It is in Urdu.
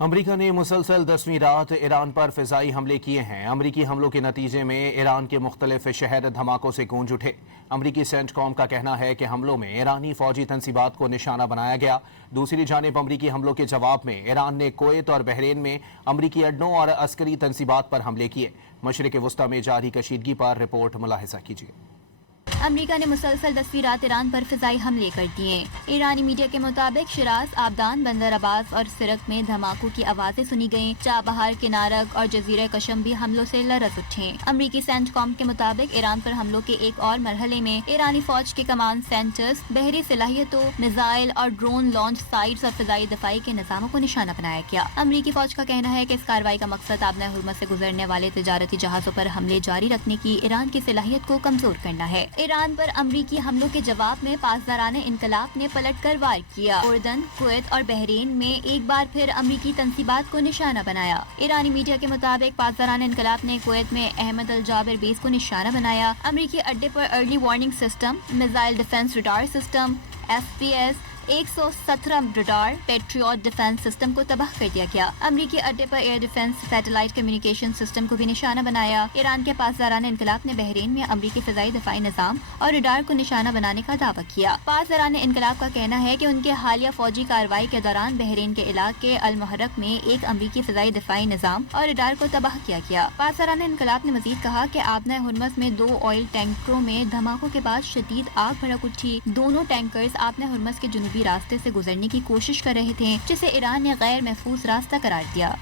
امریکہ نے مسلسل 10ویں رات ایران پر فضائی حملے کیے ہیں۔ امریکی حملوں کے نتیجے میں ایران کے مختلف شہر دھماکوں سے گونج اٹھے۔ امریکی سینٹ کام کا کہنا ہے کہ حملوں میں ایرانی فوجی تنصیبات کو نشانہ بنایا گیا۔ دوسری جانب امریکی حملوں کے جواب میں ایران نے کویت اور بحرین میں امریکی اڈوں اور عسکری تنصیبات پر حملے کیے۔ مشرق وسطی میں جاری کشیدگی پر رپورٹ ملاحظہ کیجیے۔ امریکہ نے مسلسل 10ویں رات ایران پر فضائی حملے کر دیے۔ ایرانی میڈیا کے مطابق شیراز، آبدان، بندر عباس اور سرک میں دھماکوں کی آوازیں سنی گئیں۔ چابہار، کنارک اور جزیرہ کشم بھی حملوں سے لرز اٹھے۔ امریکی سینٹ کام کے مطابق ایران پر حملوں کے ایک اور مرحلے میں ایرانی فوج کے کمانڈ سینٹرز، بحری صلاحیتوں، میزائل اور ڈرون لانچ سائٹس اور فضائی دفاعی کے نظاموں کو نشانہ بنایا گیا۔ امریکی فوج کا کہنا ہے کہ اس کارروائی کا مقصد آبنۂ ہرمز سے گزرنے والے تجارتی جہازوں پر حملے جاری رکھنے کی ایران کی صلاحیت کو کمزور کرنا ہے۔ ایران پر امریکی حملوں کے جواب میں پاسداران انقلاب نے پلٹ کر وار کیا۔ اردن، کویت اور بحرین میں ایک بار پھر امریکی تنصیبات کو نشانہ بنایا۔ ایرانی میڈیا کے مطابق پاسداران انقلاب نے کویت میں احمد الجابر بیس کو نشانہ بنایا۔ امریکی اڈے پر early warning system, missile defence radar system, FPS 117 radar, Patriot defence system کو تباہ کر دیا گیا۔ امریکی اڈے پر air defence satellite communication system کو بھی نشانہ بنایا۔ ایران کے پاسداران انقلاب نے بحرین میں امریکی فضائی دفاعی نظام اور ریڈار کو نشانہ بنانے کا دعویٰ کیا۔ پاسداران انقلاب کا کہنا ہے کہ ان کے حالیہ فوجی کارروائی کے دوران بحرین کے علاقے المحرق میں ایک امریکی فضائی دفاعی نظام اور ریڈار کو تباہ کیا گیا۔ پاسداران انقلاب نے مزید کہا کہ آبنۂ ہرمز میں 2 آئل ٹینکروں میں دھماکوں کے بعد شدید آگ بھڑک اٹھی۔ دونوں ٹینکرز آبنۂ ہرمز کے جنوبی راستے سے گزرنے کی کوشش کر رہے تھے، جسے ایران نے غیر محفوظ راستہ قرار دیا۔